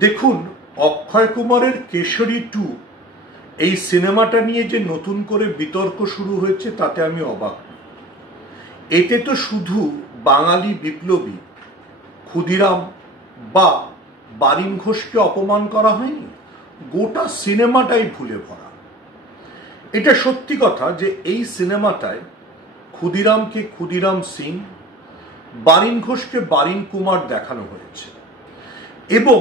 দেখুন, অক্ষয় কুমারের কেশরী 2 এই সিনেমাটা নিয়ে যে নতুন করে বিতর্ক শুরু হয়েছে তাতে আমি অবাক। এতে তো শুধু বাঙালি বিপ্লবী ক্ষুদিরাম বা বারিন ঘোষকে অপমান করা হয়নি, গোটা সিনেমাটাই ভুলে ভরা। এটা সত্যি কথা যে এই সিনেমাটায় ক্ষুদিরামকে ক্ষুদিরাম সিং, বারিন ঘোষকে বারিন কুমার দেখানো হয়েছে এবং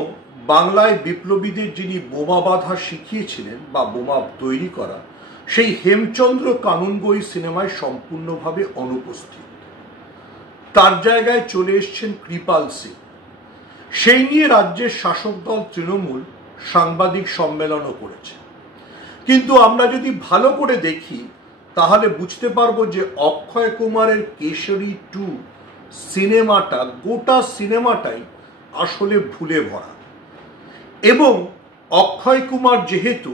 বাংলায় বিপ্লবীদের যিনি বোমা বাঁধা শিখিয়েছিলেন বা বোমা তৈরি করা, সেই হেমচন্দ্র কানুনগোই সিনেমায় সম্পূর্ণভাবে অনুপস্থিত। তার জায়গায় চলে এসছেন কৃপাল সিং। সেই নিয়ে রাজ্যের শাসক দল তৃণমূল সাংবাদিক সম্মেলনও করেছে। কিন্তু আমরা যদি ভালো করে দেখি তাহলে বুঝতে পারবো যে অক্ষয় কুমারের কেশরী 2 সিনেমাটা, গোটা সিনেমাটাই আসলে ভুলে ভরা। এবং অক্ষয় কুমার যেহেতু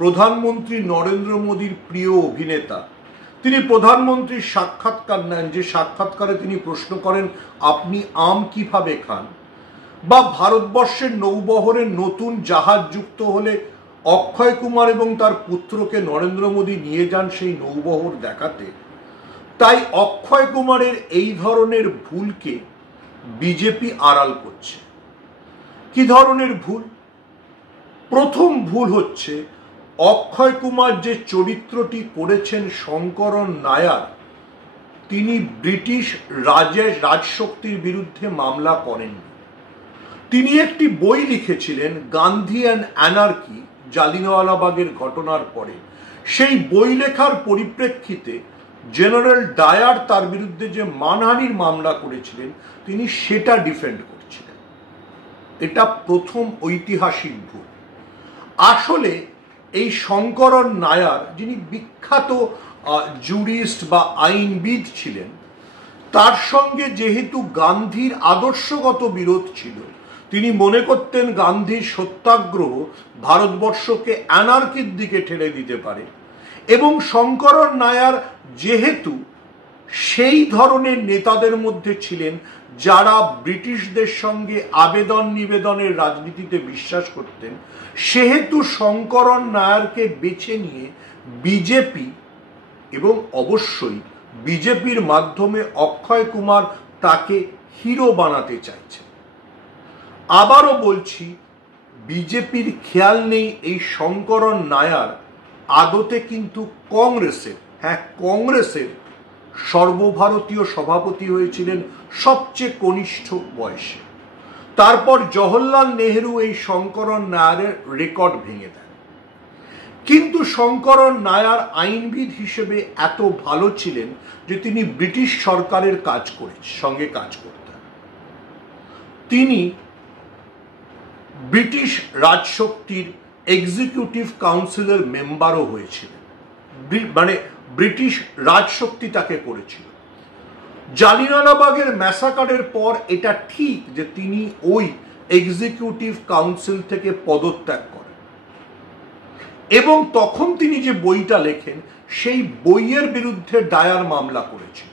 প্রধানমন্ত্রী নরেন্দ্র মোদীর প্রিয় অভিনেতা, তিনি প্রধানমন্ত্রীর সাক্ষাৎকার নেন, যে সাক্ষাৎকারে তিনি প্রশ্ন করেন আপনি আম কিভাবে খান, বা ভারতবর্ষের নৌবহরের নতুন জাহাজ যুক্ত হলে অক্ষয় কুমার এবং তার পুত্রকে নরেন্দ্র মোদী নিয়ে যান সেই নৌবহর দেখাতে। তাই অক্ষয় কুমারের এই ধরনের ভুলকে বিজেপি আড়াল করছে। কি ধরনের ভুল? প্রথম ভুল হচ্ছে অক্ষয় কুমার যে চরিত্রটি করেছেন শঙ্করন নায়ার, তিনি ব্রিটিশ রাজশক্তির বিরুদ্ধে মামলা করেননি। তিনি একটি বই লিখেছিলেন গান্ধী অ্যান্ড অ্যানার্কি, জালিয়ানওয়ালাবাগের ঘটনার পরে। সেই বই লেখার পরিপ্রেক্ষিতে জেনারেল ডায়ার তার বিরুদ্ধে যে মানহানির মামলা করেছিলেন, তিনি সেটা ডিফেন্ড করছিলেন। এটা প্রথম ঐতিহাসিক ভুল। আসলে এই শঙ্করন নায়ার, যিনি বিখ্যাত জুরিস্ট বা আইনবিদ ছিলেন, তার সঙ্গে যেহেতু গান্ধীর আদর্শগত বিরোধ ছিল, তিনি মনে করতেন গান্ধীর সত্যাগ্রহ ভারতবর্ষকে অ্যানার্কির দিকে ঠেলে দিতে পারে। এবং শঙ্করন নায়ার যেহেতু সেই ধরনের নেতাদের মধ্যে ছিলেন যারা ব্রিটিশদের সঙ্গে আবেদন নিবেদনের রাজনীতিতে বিশ্বাস করতেন, সেহেতু শঙ্করন নায়ারকে বেছে নিয়ে বিজেপি, এবং অবশ্যই বিজেপির মাধ্যমে অক্ষয় কুমার তাকে হিরো বানাতে চাইছে। আবারও বলছি, বিজেপির খেয়াল নেই এই শঙ্করন নায়ার আদতে কিন্তু কংগ্রেসের, কংগ্রেসের সর্বভারতীয় সভাপতি হয়েছিলেন সবচেয়ে কনিষ্ঠ বয়সে। তারপর জওহরলাল নেহেরু এই শঙ্করন নায়ারের রেকর্ড ভেঙে দেন। কিন্তু শঙ্করন নায়ার আইনবিদ হিসেবে এত ভালো ছিলেন যে তিনি ব্রিটিশ সরকারের সঙ্গে কাজ করতেন। তিনি ব্রিটিশ রাজশক্তির এক্সিকিউটিভ কাউন্সিলের মেম্বারও হয়েছিলেন, মানে ব্রিটিশ রাজশক্তি তাকে করেছিল। জালিয়ানওয়ালাবাগের ম্যাসাকারের পর এটা ঠিক যে তিনি ওই এক্সিকিউটিভ কাউন্সিল থেকে পদত্যাগ করেন এবং তখন তিনি যে বইটা লেখেন সেই বইয়ের বিরুদ্ধে ডায়ার মামলা করেছিল।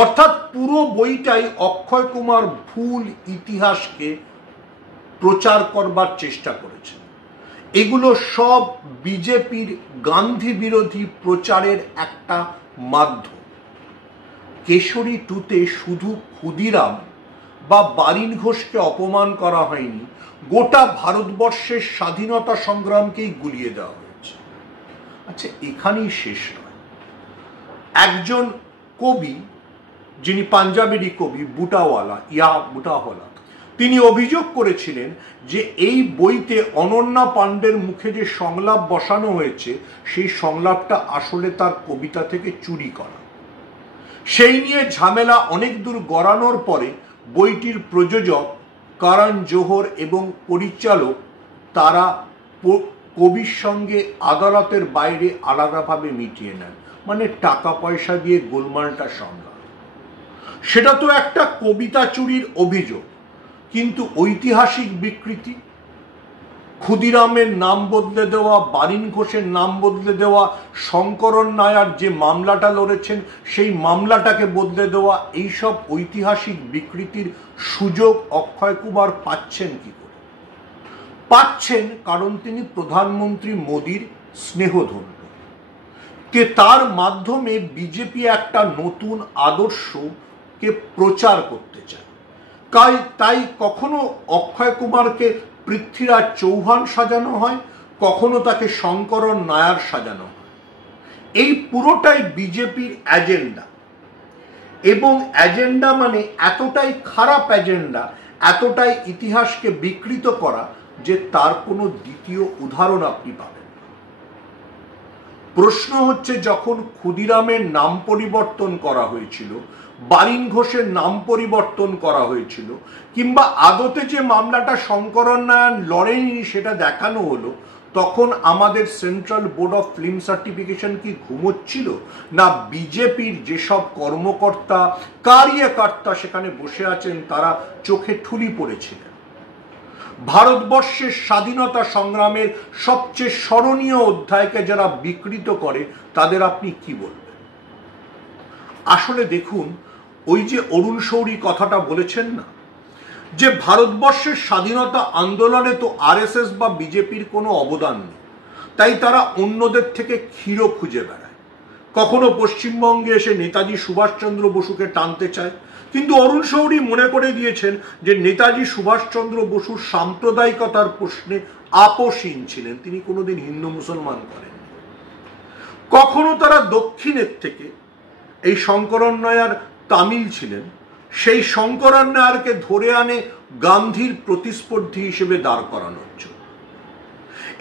অর্থাৎ পুরো বইটাই অক্ষয় কুমার ভুল ইতিহাসকে প্রচার করবার চেষ্টা করেছেন। এগুলো সব বিজেপির গান্ধী বিরোধী প্রচারের একটা মাধ্যম। কেশরী 2তে শুধু ক্ষুদিরাম বা বারিন ঘোষকে অপমান করা হয়নি, গোটা ভারতবর্ষের স্বাধীনতা সংগ্রামকেই গুলিয়ে দেওয়া হয়েছে। আচ্ছা, এখানেই শেষ নয়। একজন কবি, যিনি পাঞ্জাবেরই কবি, বুটাওয়ালা, তিনি অভিযোগ করেছিলেন যে এই বইতে অনন্যা পাণ্ডের মুখে যে সংলাপ বসানো হয়েছে সেই সংলাপটা আসলে তার কবিতা থেকে চুরি করা। সেই নিয়ে ঝামেলা অনেক দূর গড়ানোর পরে বইটির প্রযোজক করণ জোহর এবং পরিচালক তারা কবির সঙ্গে আদালতের বাইরে আলাদাভাবে মিটিয়ে নেন, মানে টাকা পয়সা দিয়ে গোলমালটা সামলান। সেটা তো একটা কবিতা চুরির অভিযোগ, কিন্তু ঐতিহাসিক বিকৃতি, ক্ষুদিরামের নাম বদলে দেওয়া, বারিন ঘোষের নাম বদলে দেওয়া, শঙ্করন নায়ার যে মামলাটা লড়েছেন সেই মামলাটাকে বদলে দেওয়া, এইসব ঐতিহাসিক বিকৃতির সুযোগ অক্ষয় কুমার পাচ্ছেন কি করে? পাচ্ছেন কারণ তিনি প্রধানমন্ত্রী মোদির স্নেহধন্য, কে তার মাধ্যমে বিজেপি একটা নতুন আদর্শকে প্রচার করতে চায়। তাই কখনো অক্ষয় কুমারকে পৃথ্বীরাজ চৌহান সাজানো হয়, কখনো তাকে শঙ্করন নায়ার সাজানো হয়। এই পুরোটাই বিজেপির এজেন্ডা, এবং এজেন্ডা মানে এতটাই খারাপ এজেন্ডা, এতটাই ইতিহাসকে বিকৃত করা যে তার কোনো দ্বিতীয় উদাহরণ আপনি পাবেন না। প্রশ্ন হচ্ছে, যখন ক্ষুদিরামের নাম পরিবর্তন করা হয়েছিল, বারিন ঘোষের নাম পরিবর্তন করা হয়েছিল, কিংবা আদতে যে মামলাটা শঙ্করন নারায়ণ লড়েনি সেটা দেখানো হলো, তখন আমাদের central board of film certification কি ঘুমোচ্ছিল? না বিজেপির যেসব কর্মকর্তা কার্যকর্তা সেখানে বসে আছেন তারা চোখে ঠুলি পড়েছিলেন? ভারতবর্ষের স্বাধীনতা সংগ্রামের সবচেয়ে স্মরণীয় অধ্যায়কে যারা বিকৃত করে তাদের আপনি কি বলবেন? আসলে দেখুন, ওই যে অরুণ শৌরী কথাটা বলেছেন না, যে ভারতবর্ষের স্বাধীনতা আন্দোলনে তো আরএসএস বা বিজেপির কোনো অবদান নেই, তাই তারা অন্যদের থেকে ক্ষীর খুঁজে বেড়ায়। কখনো পশ্চিমবঙ্গে এসে নেতাজি সুভাষচন্দ্র বসুকে টানতে চায়, কিন্তু অরুণ শৌরী মনে করে দিয়েছেন যে নেতাজি সুভাষচন্দ্র বসুর সাম্প্রদায়িকতার প্রশ্নে আপোষহীন ছিলেন, তিনি কোনোদিন হিন্দু মুসলমান করেন। কখনো তারা দক্ষিণের থেকে, এই শঙ্করন নায়ার তামিল ছিলেন, সেই শঙ্করন নায়ারকে ধরে আনে গান্ধীর প্রতিস্পর্ধী হিসেবে দাঁড় করানোর জন্য,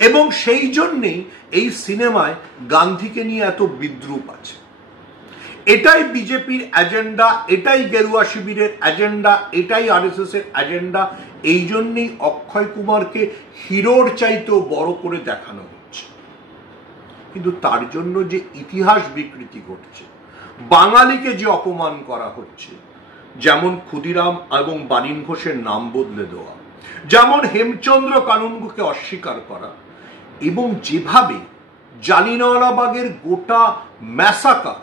এবং সেই জন্যেই এই সিনেমায় গান্ধীকে নিয়ে এত বিদ্রূপ আছে। এটাই বিজেপির এজেন্ডা, এটাই গেরুয়া শিবিরের এজেন্ডা, এটাই আরএসএস এর এজেন্ডা। এই জন্যই অক্ষয় কুমারকে হিরোর চাইতেও বড় করে দেখানো হচ্ছে। কিন্তু তার জন্য যে ইতিহাস বিকৃতি ঘটছে, বাঙালিকে যে অপমান করা হচ্ছে, যেমন ক্ষুদিরাম এবং বারিন ঘোষের নাম বদলে দেওয়া, যেমন হেমচন্দ্র কানুনগোকে অস্বীকার করা, এবং যেভাবে জালিয়ানওয়ালাবাগের গোটা ম্যাসাকার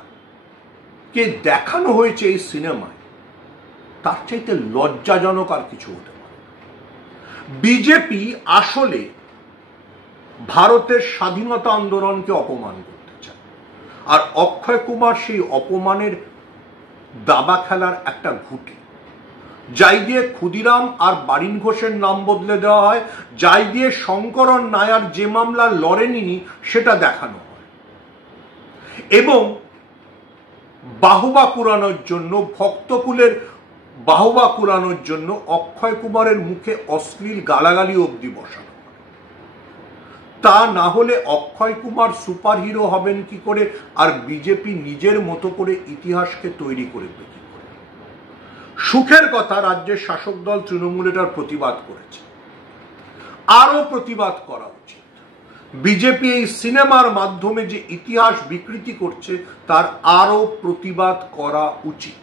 কে দেখানো হয়েছে এই সিনেমায়, তার চাইতে লজ্জাজনক আর কিছু হতে পারে। বিজেপি আসলে ভারতের স্বাধীনতা আন্দোলনকে অপমান করতে চায়, আর অক্ষয় কুমার সেই অপমানের দাবা খেলার একটা ঘুঁটি, যাই দিয়ে ক্ষুদিরাম আর বারিন ঘোষের নাম বদলে দেওয়া হয়, যাই দিয়ে শঙ্করন নায়ার যে মামলা লড়েনি সেটা দেখানো হয়, এবং বাহবা কুড়ানোর জন্য, ভক্তকুলের বাহবা কুড়ানোর জন্য অক্ষয় কুমারের মুখে অশ্লীল গালাগালি অবধি বসানো। তা না হলে অক্ষয় কুমার সুপার হিরো হবেন কি করে, আর বিজেপি নিজের মতো করে ইতিহাসকে তৈরি করবে কি করে? সুখের কথা, রাজ্যের শাসক দল তৃণমূল এটার প্রতিবাদ করেছে, আরো প্রতিবাদ করা উচিত। বিজেপি এই সিনেমার মাধ্যমে যে ইতিহাস বিকৃতি করছে তার আরো প্রতিবাদ করা উচিত।